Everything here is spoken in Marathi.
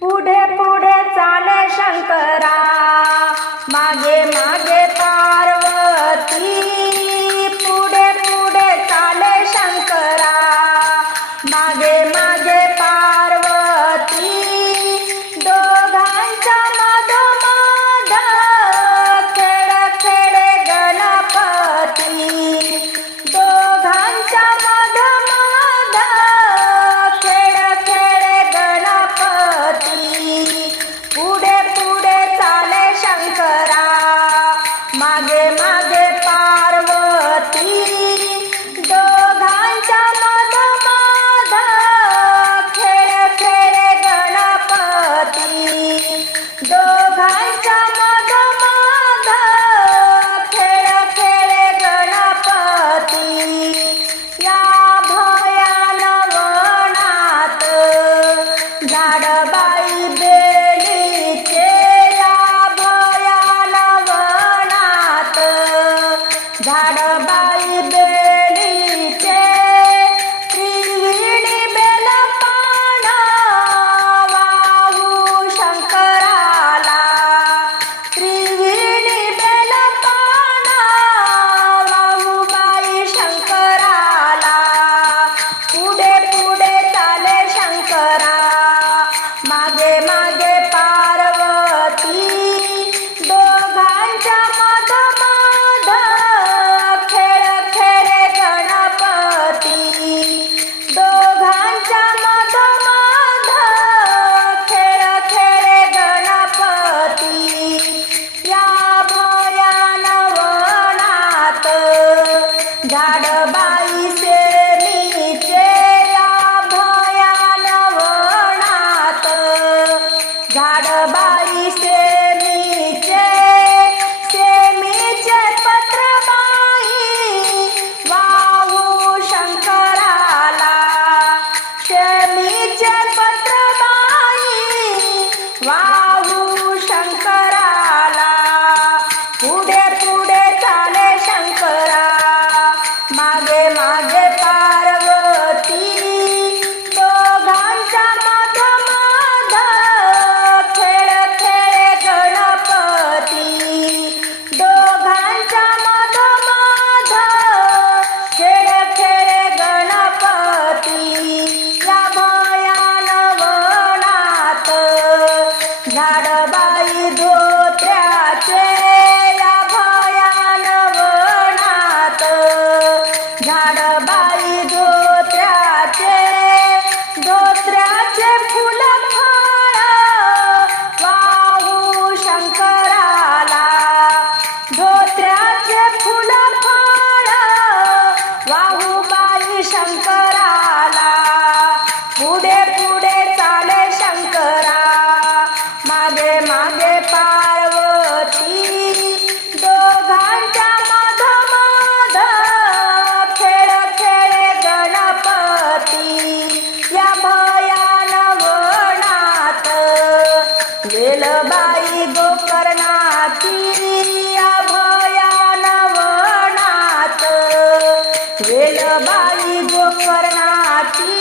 पुढे पुढे चाले शंकरा. झाडबाई बेलीचे 一个 भयानवनात वेलबाई गोकर्णाची